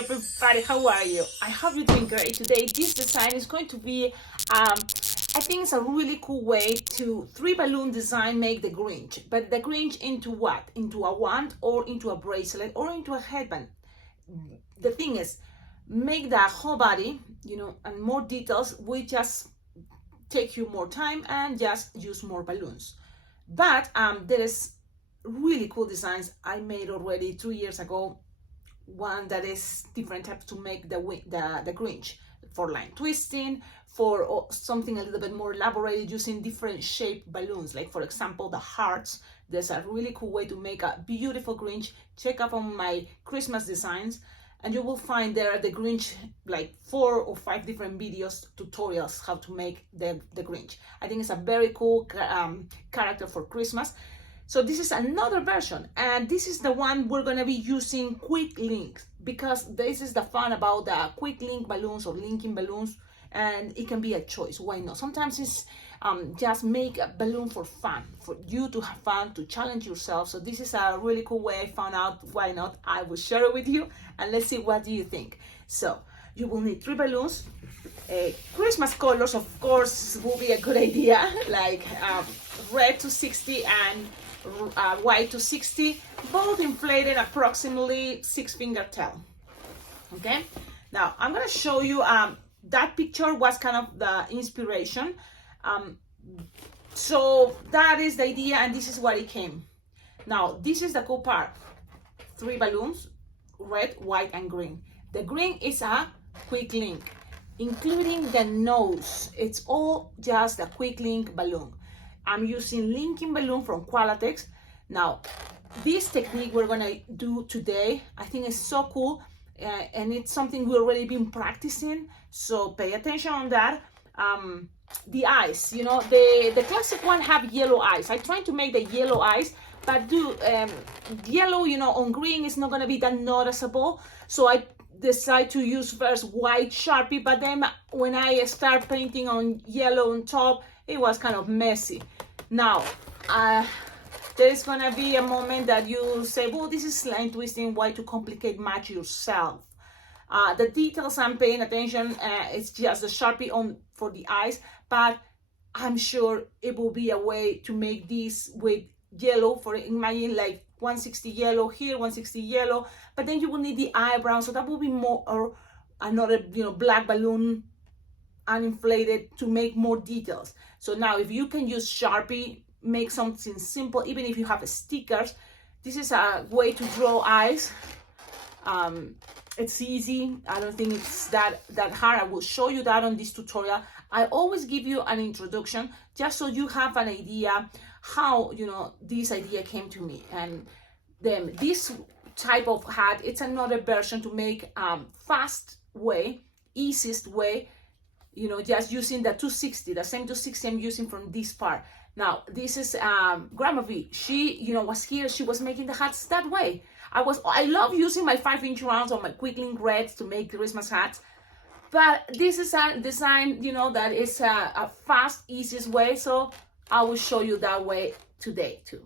everybody, how are you? I hope you're doing great. Today this design is going to be I think it's a really cool way to 3 balloon design make the Grinch, but the Grinch into what? Into a wand or into a bracelet or into a headband. The thing is, make the whole body, and more details will just take you more time and just use more balloons. But there is really cool designs I made already 2 years ago. One that is different types to make the Grinch, for line twisting, for something a little bit more elaborated using different shaped balloons, like for example the hearts. There's a really cool way to make a beautiful Grinch. Check up on my Christmas designs and you will find there the Grinch, like 4 or 5 different videos, tutorials how to make the Grinch. I think it's a very cool character for Christmas. So this is another version, and this is the one we're gonna be using quick links, because this is the fun about the quick link balloons or linking balloons, and it can be a choice. Why not? Sometimes it's just make a balloon for fun, for you to have fun, to challenge yourself. So this is a really cool way I found out. Why not? I will share it with you, and let's see what do you think. So you will need 3 balloons. Christmas colors, of course, will be a good idea, like red to 60 and white to 60, both inflated approximately 6-finger tail. Okay, now I'm going to show you that picture was kind of the inspiration. So that is the idea, and this is what it came. Now this is the cool part: 3 balloons, red, white, and green. The green is a quick link, including the nose. It's all just a quick link balloon. I'm using linking balloon from Qualatex. Now, this technique we're gonna do today, I think is so cool, and it's something we've already been practicing, so pay attention on that. The eyes, the classic one have yellow eyes. I'm trying to make the yellow eyes, but yellow, on green is not gonna be that noticeable, so I decide to use first white Sharpie, but then when I start painting on yellow on top, it was kind of messy. Now, there's gonna be a moment that you say, well, this is line twisting, why to complicate much yourself? The details I'm paying attention, it's just the Sharpie on for the eyes, but I'm sure it will be a way to make this with yellow. For imagine like 160 yellow here, 160 yellow, but then you will need the eyebrow, so that will be more, or another black balloon uninflated to make more details. So now if you can use Sharpie, make something simple, even if you have stickers. This is a way to draw eyes. It's easy. I don't think it's that hard. I will show you that on this tutorial. I always give you an introduction just so you have an idea how this idea came to me. And then this type of hat, it's another version to make fast way, easiest way, just using the 260, the same 260 I'm using from this part. Now this is Grandma V. She was here, she was making the hats that way. I love using my 5-inch rounds or my quick link reds to make Christmas hats, but this is a design that is a fast, easiest way, so I will show you that way today too.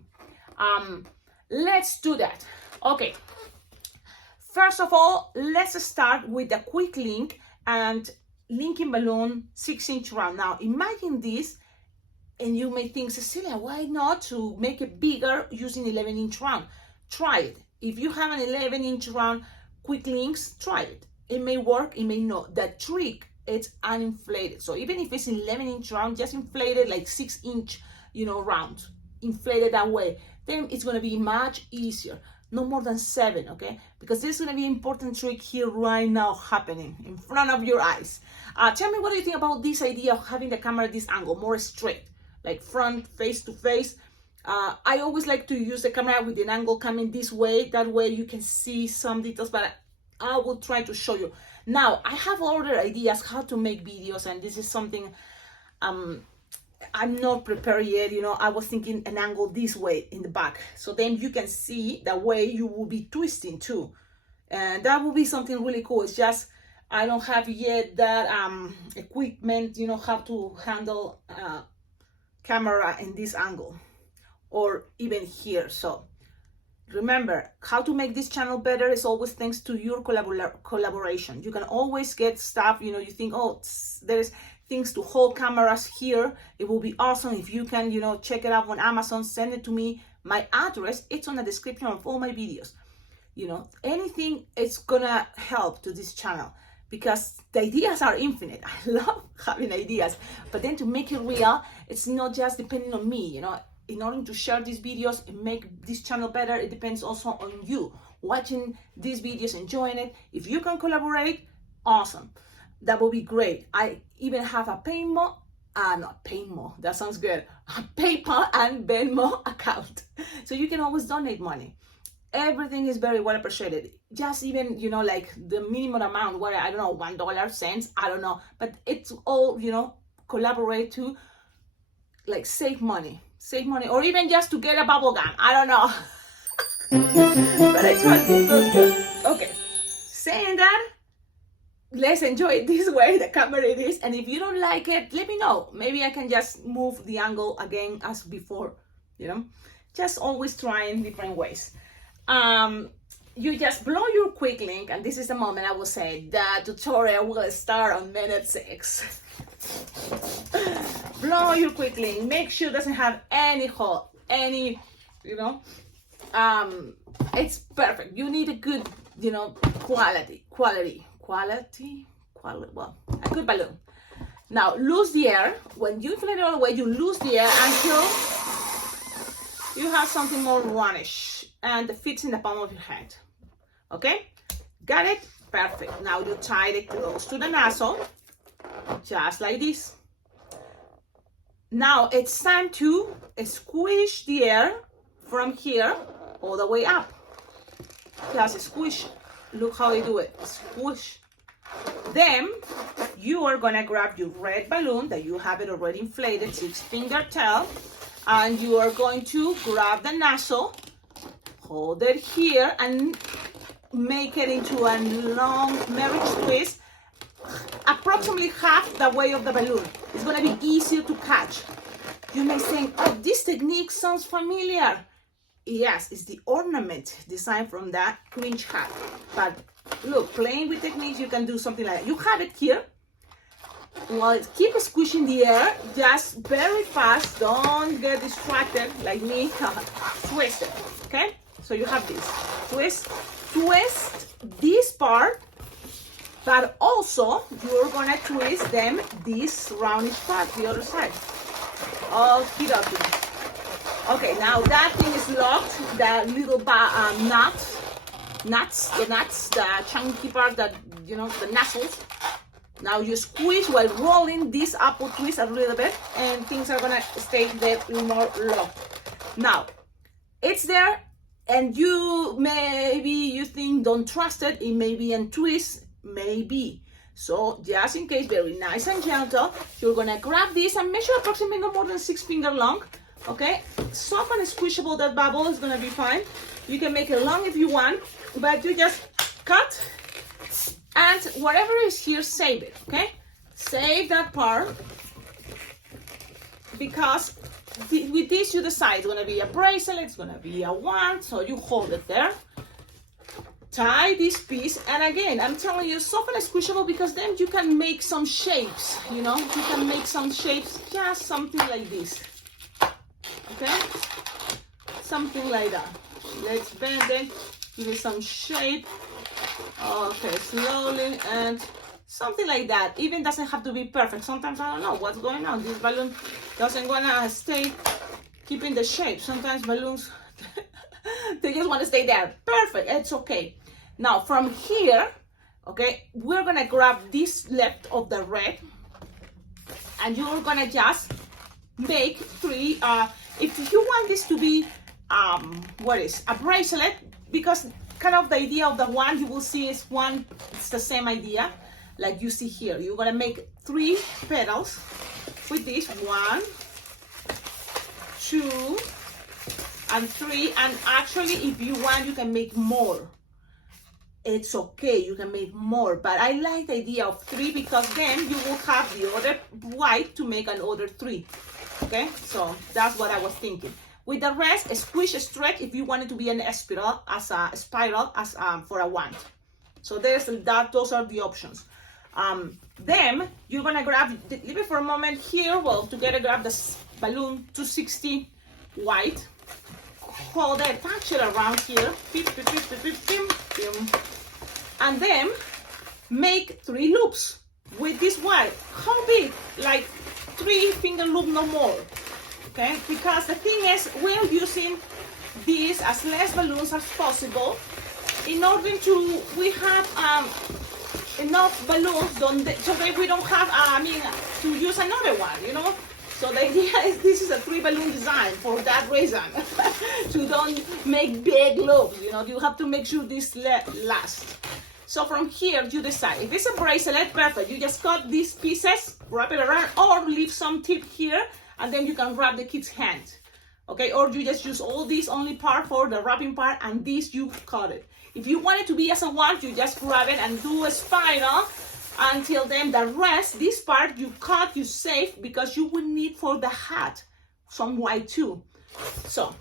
Let's do that. Okay, first of all, let's start with the quick link and linking balloon 6-inch round. Now imagine this, and you may think, Cecilia, why not to make it bigger using 11-inch round? Try it. If you have an 11-inch round quick links, try it. It may work, it may not. The trick, it's uninflated. So even if it's 11-inch round, just inflate it like 6-inch round, inflate it that way, then it's going to be much easier. No more than 7, okay? Because this is going to be an important trick here right now happening in front of your eyes. Tell me, what do you think about this idea of having the camera this angle, more straight, like front, face to face? I always like to use the camera with an angle coming this way. That way you can see some details, but I will try to show you. Now, I have other ideas how to make videos, and this is something I'm not prepared yet. I was thinking an angle this way in the back, so then you can see the way you will be twisting too, and that will be something really cool. It's just I don't have yet that equipment, how to handle camera in this angle or even here. So Remember, how to make this channel better is always thanks to your collaboration. You can always get stuff, you know, you think, oh, there's things to hold cameras here. It will be awesome if you can, you know, check it out on Amazon, send it to me. My address, it's on the description of all my videos. You know, anything is gonna help to this channel because the ideas are infinite. I love having ideas, but then to make it real, it's not just depending on me, you know. In order to share these videos and make this channel better, it depends also on you watching these videos, enjoying it. If you can collaborate, awesome. That would be great. I even have a Venmo, not Venmo, that sounds good, a PayPal and Venmo account. So you can always donate money. Everything is very well appreciated. Just even, you know, like the minimum amount, where I don't know, $1, cents, I don't know. But it's all, you know, collaborate to like save money, or even just to get a bubble gum. I don't know. But I trust it feels good. Okay, saying that, let's enjoy it this way, the camera it is. And if you don't like it, let me know. Maybe I can just move the angle again as before, you know, just always trying different ways. You just blow your quick link, and this is the moment I will say the tutorial will start on minute 6. Blow your quick link, make sure it doesn't have any hole, any, you know, it's perfect. You need a good, you know, quality, well, a good balloon. Now lose the air. When you inflate it all the way, you lose the air until you have something more roundish and it fits in the palm of your hand. Okay, got it? Perfect. Now you tie it close to the nozzle, just like this. Now it's time to squish the air from here all the way up. Just squish. Look how they do it. Squish. Then you are gonna grab your red balloon that you have it already inflated, 6-finger tail, and you are going to grab the nozzle, hold it here, and make it into a long marriage twist, approximately half the weight of the balloon. It's gonna be easier to catch. You may think, oh, this technique sounds familiar. Yes, it's the ornament design from that Grinch hat. But look, playing with techniques, you can do something like that. You have it here. Well, keep squishing the air, just very fast. Don't get distracted like me. Twist it, okay? So you have this. Twist this part, but also you're gonna twist them this roundish part, the other side. Okie dokie. Okay, now that thing is locked. The little nuts, the chunky part, that, you know, the nozzles. Now you squeeze while rolling this apple twist a little bit, and things are gonna stay there more locked. Now it's there, and you think don't trust it. It may be a twist, maybe. So just in case, very nice and gentle, you're gonna grab this and measure approximately no more than 6 finger long. Okay, soft and squishable, that bubble is gonna be fine. You can make it long if you want, but you just cut, and whatever is here, save it. Okay, save that part, because with this you decide it's gonna be a bracelet, it's gonna be a wand, so you hold it there. Tie this piece, and again, I'm telling you, soft and squishable, because then you can make some shapes. You know, you can make some shapes, just something like this. Okay, something like that. Let's bend it, give it some shape. Okay, slowly, and something like that. Even doesn't have to be perfect. Sometimes I don't know what's going on. This balloon doesn't wanna stay keeping the shape. Sometimes balloons they just want to stay there. Perfect, it's okay. Now from here, okay, we're gonna grab this left of the red, and you're gonna just make 3. If you want this to be a bracelet, because kind of the idea of the one you will see is one, it's the same idea like you see here. You're gonna make 3 petals with this, 1, 2, and 3. And actually, if you want, you can make more. It's okay, you can make more, but I like the idea of 3, because then you will have the other white to make another 3. Okay, so that's what I was thinking. With the rest, squish, stretch if you want it to be a spiral as for a wand. So there's that. Those are the options. Then you're gonna grab, leave it for a moment here. Well, together grab the balloon 260 white. Hold it, touch it around here. And then make 3 loops with this white. How big? Like 3 finger loop, no more. Okay, because the thing is, we're using these as less balloons as possible in order to, we have enough balloons so that we don't have, to use another one, you know. So the idea is this is a 3 balloon design for that reason. To don't make big loops, you know, you have to make sure this lasts. So from here, you decide. If it's a bracelet, perfect. You just cut these pieces, wrap it around, or leave some tip here, and then you can wrap the kid's hand. Okay, or you just use all these only part for the wrapping part, and this you cut it. If you want it to be as a wand, you just grab it and do a spiral until then the rest, this part you cut, you save, because you will need for the hat some white too. So,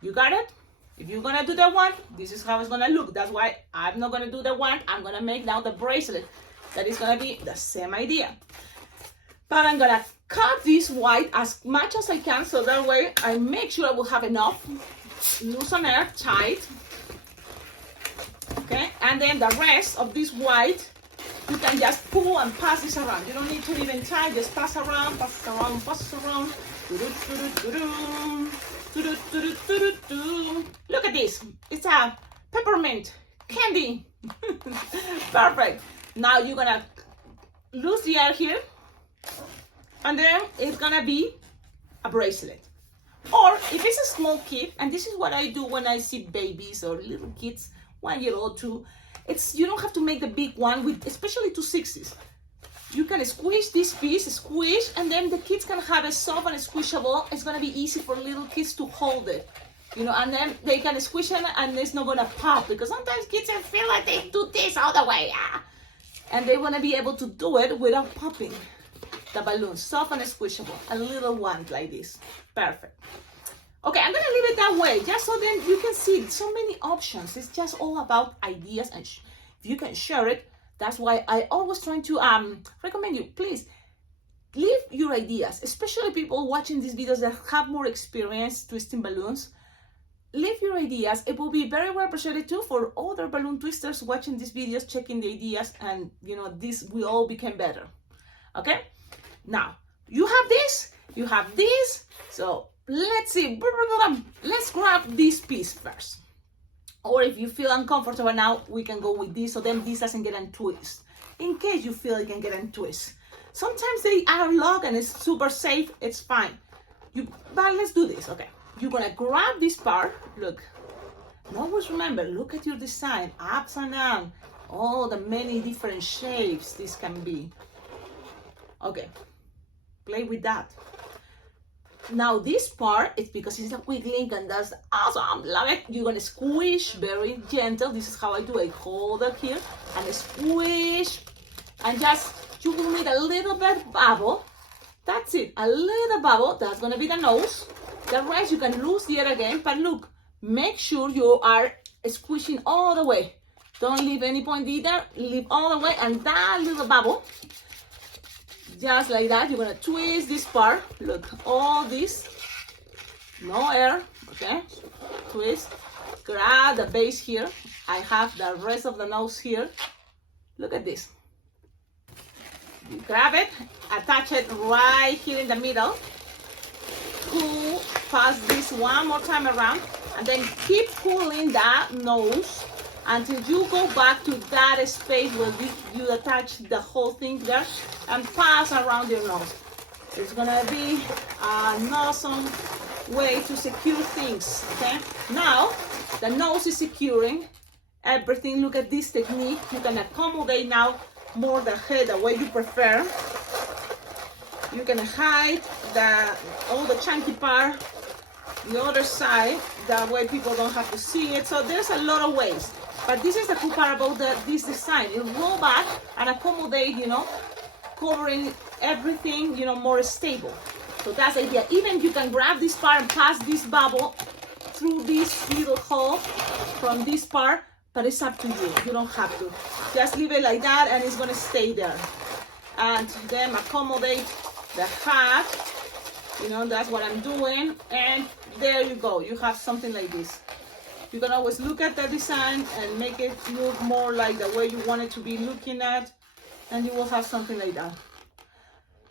you got it? If you're gonna do the one, this is how it's gonna look. That's why I'm not gonna do the one. I'm gonna make now the bracelet. That is gonna be the same idea. But I'm gonna cut this white as much as I can, so that way I make sure I will have enough. Loosen it tight. Okay, and then the rest of this white, you can just pull and pass this around. You don't need to even tie, just pass around, pass around, pass around. Look at this, it's a peppermint candy. Perfect. Now you're gonna lose the air here, and then it's gonna be a bracelet. Or if it's a small kid, and this is what I do when I see babies or little kids, 1 year old, 2, you don't have to make the big one with, especially 260s. You can squish this piece, squish, and then the kids can have it soft and squishable. It's gonna be easy for little kids to hold it, you know, and then they can squish it and it's not gonna pop, because sometimes kids feel like they do this all the way, and they wanna be able to do it without popping the balloon. Soft and squishable, a little wand like this, perfect. Okay, I'm gonna leave it that way, just so then you can see so many options. It's just all about ideas, and if you can share it, that's why I always try to recommend you, please, leave your ideas, especially people watching these videos that have more experience twisting balloons. Leave your ideas. It will be very well appreciated too for other balloon twisters watching these videos, checking the ideas, and you know, this will all become better. Okay, now you have this, you have this, so let's see, let's grab this piece first. Or if you feel uncomfortable now, we can go with this, so then this doesn't get a twist. In case you feel it can get a twist. Sometimes they are locked and it's super safe, it's fine. But let's do this, okay. You're gonna grab this part, look. And always remember, look at your design, ups and down, all the many different shapes this can be. Okay, play with that. Now this part is because it's a quick link, and that's awesome, love it. You're gonna squish very gentle. This is how I do it. Hold it here and squish, and just you will need a little bit bubble. That's it, a little bubble. That's gonna be the nose. The rest you can lose the air again, but look, make sure you are squishing all the way. Don't leave any point either, leave all the way, and that little bubble, just like that, you're gonna twist this part. Look, all this, no air, okay? Twist, grab the base here. I have the rest of the nose here. Look at this. You grab it, attach it right here in the middle. Pull, pass this one more time around, and then keep pulling that nose until you go back to that space where you attach the whole thing there, and pass around your nose. It's gonna be an awesome way to secure things, okay? Now, the nose is securing everything. Look at this technique. You can accommodate now more the head the way you prefer. You can hide all the chunky part the other side, that way people don't have to see it. So there's a lot of ways. But this is the cool part about this design. It roll back and accommodate, you know, covering everything, you know, more stable. So that's the idea. Even you can grab this part and pass this bubble through this little hole from this part, but it's up to you. You don't have to. Just leave it like that and it's gonna stay there. And then accommodate the hat. You know, that's what I'm doing. And there you go. You have something like this. You can always look at the design and make it look more like the way you want it to be looking at, and you will have something like that.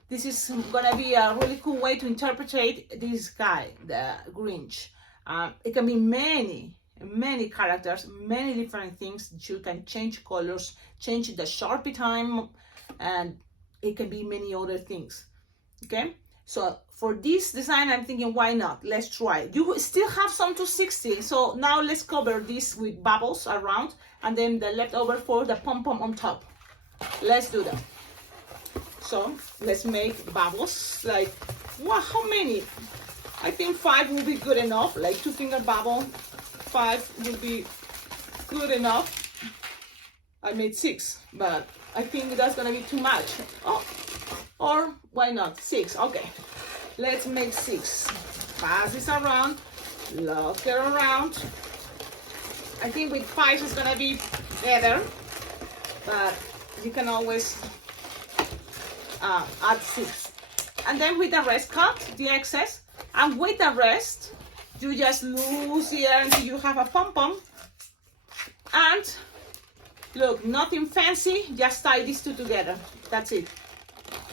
This is gonna be a really cool way to interpret this guy, the Grinch. It can be many characters, many different things. You can change colors, change the Sharpie time, and it can be many other things. Okay, so for this design, I'm thinking, why not? Let's try it. You still have some to 60, so now let's cover this with bubbles around, and then the leftover for the pom-pom on top. Let's do that. So let's make bubbles. Like, wow, how many? I think 5 will be good enough. Like 2-finger bubble, 5 will be good enough. I made 6, but I think that's gonna be too much. Oh, or why not 6? Okay, let's make 6. Pass this around, lock it around. I think with 5 it's gonna be better, but you can always add 6. And then with the rest, cut the excess, and with the rest you just lose the air until you have a pom-pom. And look, nothing fancy, just tie these two together. That's it.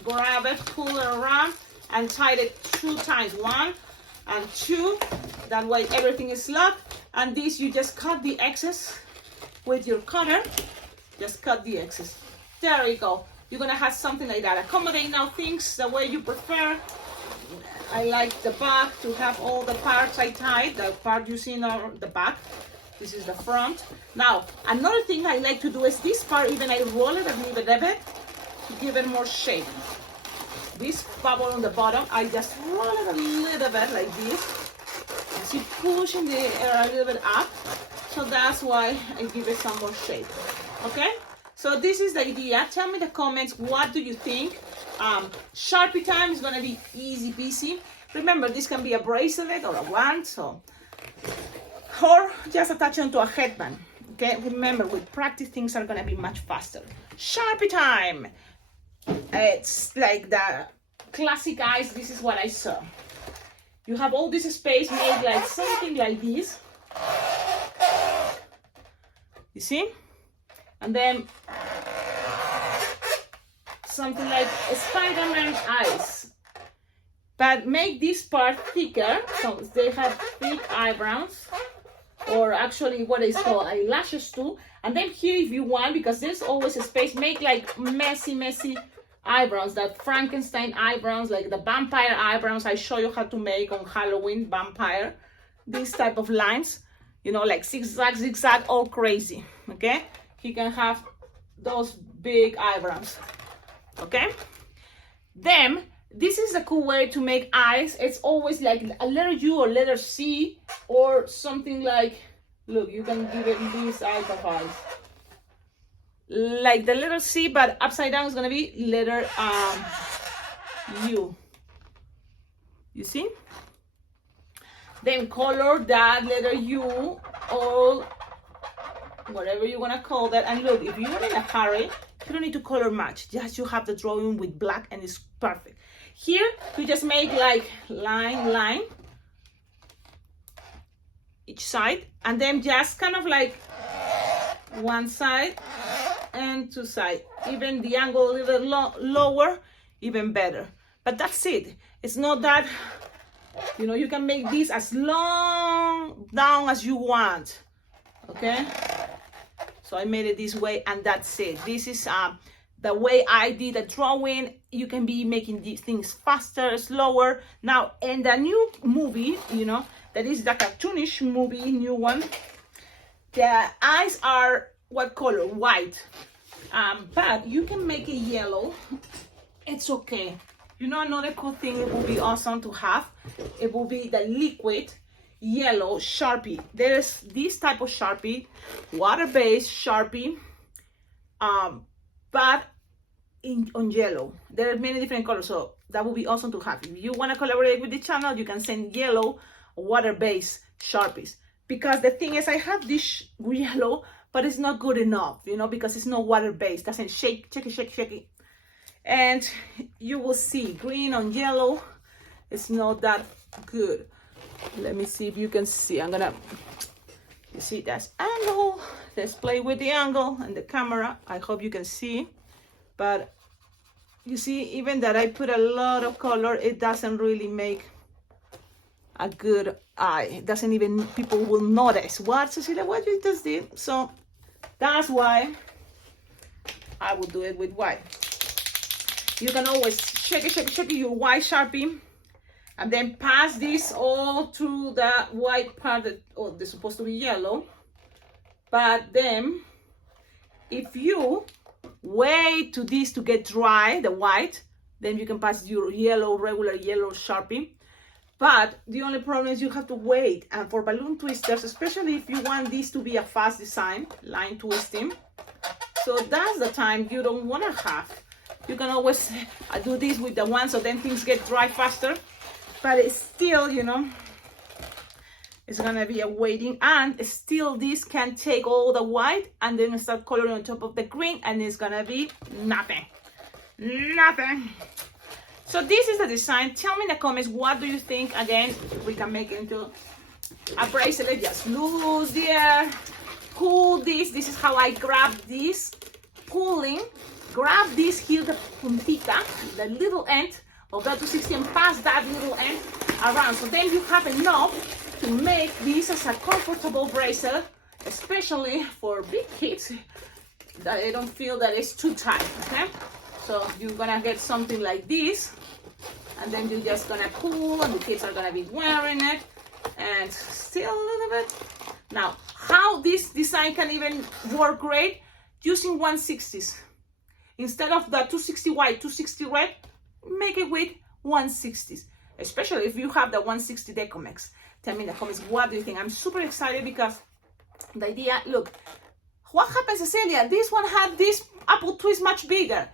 Grab it, pull it around, and tie it 2 times. 1 and 2. That way everything is locked. And this, you just cut the excess with your cutter. Just cut the excess. There you go. You're gonna have something like that. Accommodate now things the way you prefer. I like the back to have all the parts I tied. The part you see now, the back. This is the front. Now, another thing I like to do is this part, even I roll it a little bit to give it more shape. This bubble on the bottom, I just roll it a little bit like this. You see, pushing the air a little bit up. So that's why I give it some more shape. Okay? So this is the idea. Tell me in the comments, what do you think? Sharpie time is gonna be easy peasy. Remember, this can be a bracelet or a wand, so, or just attach it to a headband. Okay, remember, with practice things are gonna be much faster. Sharpie time. It's like the classic eyes. This is what I saw. You have all this space made like something like this. You see? And then something like a Spider-Man eyes. But make this part thicker, so they have thick eyebrows, or actually what is called eyelashes too. And then here, if you want, because there's always a space, make like messy eyebrows, that Frankenstein eyebrows, like the vampire eyebrows I show you how to make on Halloween, vampire. These type of lines, you know, like zigzag, all crazy, okay? He can have those big eyebrows, okay? Then, this is a cool way to make eyes. It's always like a letter U or letter C or something like, look, you can give it these type of eyes. Like the letter C, but upside down is gonna be letter U. You see? Then color that letter U or whatever you wanna call that. And look, if you're in a hurry, you don't need to color much. Just you have the drawing with black and it's perfect. Here, we just make like line, each side, and then just kind of like one side and 2 sides. Even the angle a little lower, even better. But that's it. It's not that, you know, you can make this as long down as you want, okay? So I made it this way, and that's it. This is the way I did the drawing. You can be making these things faster, slower. Now, in the new movie, you know, that is the cartoonish movie, new one, the eyes are what color? White. But you can make it yellow. It's okay. You know, another cool thing, it would be awesome to have, it will be the liquid yellow Sharpie. There's this type of Sharpie, water-based Sharpie, but on yellow. There are many different colors, so that would be awesome to have. If you want to collaborate with the channel, you can send yellow water-based Sharpies. Because the thing is, I have this yellow, but it's not good enough, you know, because it's not water-based. Doesn't shake it. And you will see green on yellow, it's not that good. Let me see if you can see. You see that's angle. Let's play with the angle and the camera. I hope you can see. But you see, even that I put a lot of color, it doesn't really make a good eye. It doesn't even, people will notice. What, Cecilia, what you just did? So that's why I will do it with white. You can always shake it, your white Sharpie, and then pass this all through the white part that, oh, they're supposed to be yellow. But then, if you wait to this to get dry, the white, then you can pass your yellow, regular yellow Sharpie. But the only problem is you have to wait. And for balloon twisters, especially if you want this to be a fast design, line twisting, so that's the time you don't want to have. You can always do this with the one, so then things get dry faster. But it's still, you know, it's gonna be a waiting, and still this can take all the white and then start coloring on top of the green, and it's gonna be nothing. So this is the design. Tell me in the comments, what do you think? Again, we can make it into a bracelet. Just loose the air, pull this. This is how I grab this, pulling. Grab this here, the puntita, the little end of that 260, and pass that little end around. So then you have enough to make this as a comfortable bracelet, especially for big kids, that they don't feel that it's too tight, okay? So you're gonna get something like this, and then you're just gonna pull, and the kids are gonna be wearing it, and still a little bit. Now, how this design can even work great, using 160s. Instead of the 260 white, 260 red, make it with 160s. Especially if you have the 160 Decomex. Tell me in the comments, what do you think? I'm super excited because the idea, look, what happened, Cecilia? This one had this apple twist much bigger.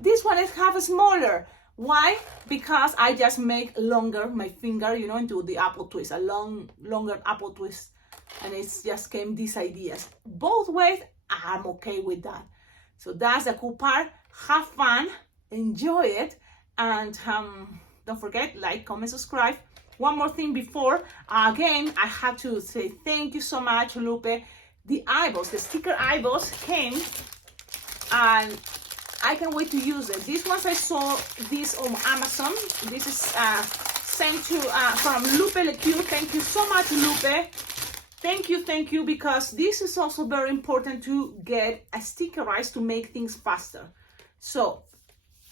This one is half smaller. Why? Because I just make longer my finger, you know, into the apple twist, a longer apple twist. And it's just came these ideas. Both ways, I'm okay with that. So that's the cool part. Have fun, enjoy it, and don't forget, like, comment, subscribe. One more thing before, again, I have to say thank you so much, Lupe. The eyeballs, the sticker eyeballs came, and I can't wait to use it. These ones I saw this on Amazon. This is sent to from Lupe LeQ. Thank you so much, Lupe. Thank you, because this is also very important to get a stickerized to make things faster. So,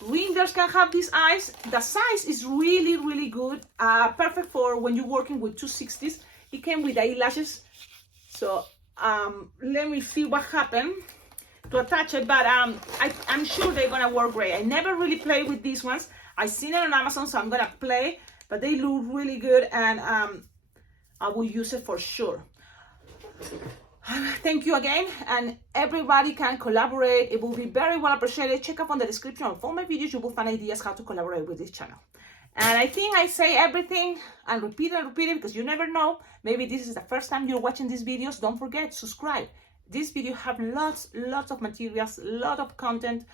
readers can have these eyes. The size is really, really good. Perfect for when you're working with 260s. It came with eyelashes. So, let me see what happened to attach it. But I'm sure they're gonna work great. I never really played with these ones. I seen it on Amazon, so I'm gonna play. But they look really good, and I will use it for sure. Thank you again, and everybody can collaborate. It will be very well appreciated. Check up on the description of all my videos. You will find ideas how to collaborate with this channel. And I think I say everything and repeat it because you never know. Maybe this is the first time you're watching these videos. Don't forget, subscribe. This video have lots of materials, lot of content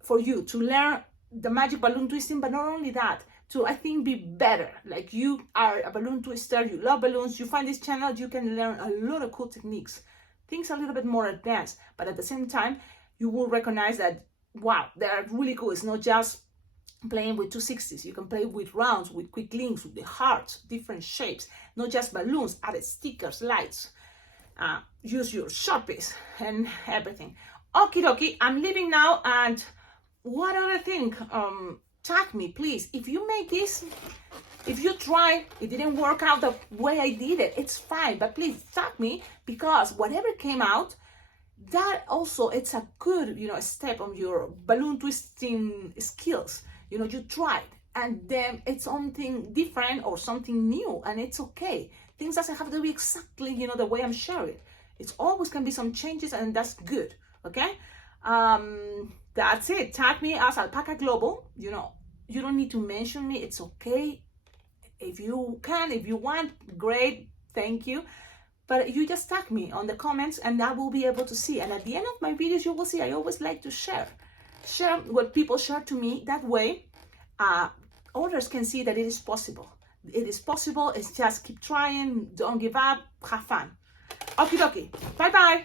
for you to learn the magic balloon twisting, but not only that, to, I think, be better. Like, you are a balloon twister, you love balloons, you find this channel, you can learn a lot of cool techniques, things a little bit more advanced, but at the same time, you will recognize that, wow, they are really cool. It's not just playing with 260s. You can play with rounds, with quick links, with the hearts, different shapes, not just balloons, added stickers, lights, use your Sharpies and everything. Okie dokie, I'm leaving now, and one other thing, tag me, please. If you make this, if you try, it didn't work out the way I did it, it's fine, but please tag me, because whatever came out, that also, it's a good, you know, step on your balloon twisting skills. You know, you tried, and then it's something different or something new, and it's okay. Things doesn't have to be exactly, you know, the way I'm sharing. It's always can be some changes, and that's good, okay? That's it. Tag me as Alpacaglobo. You know, you don't need to mention me. It's okay. If you can, if you want, great. Thank you. But you just tag me on the comments and I will be able to see. And at the end of my videos, you will see I always like to share what people share to me. That way, others can see that it is possible. It is possible. It's just keep trying. Don't give up. Have fun. Okie dokie. Bye-bye.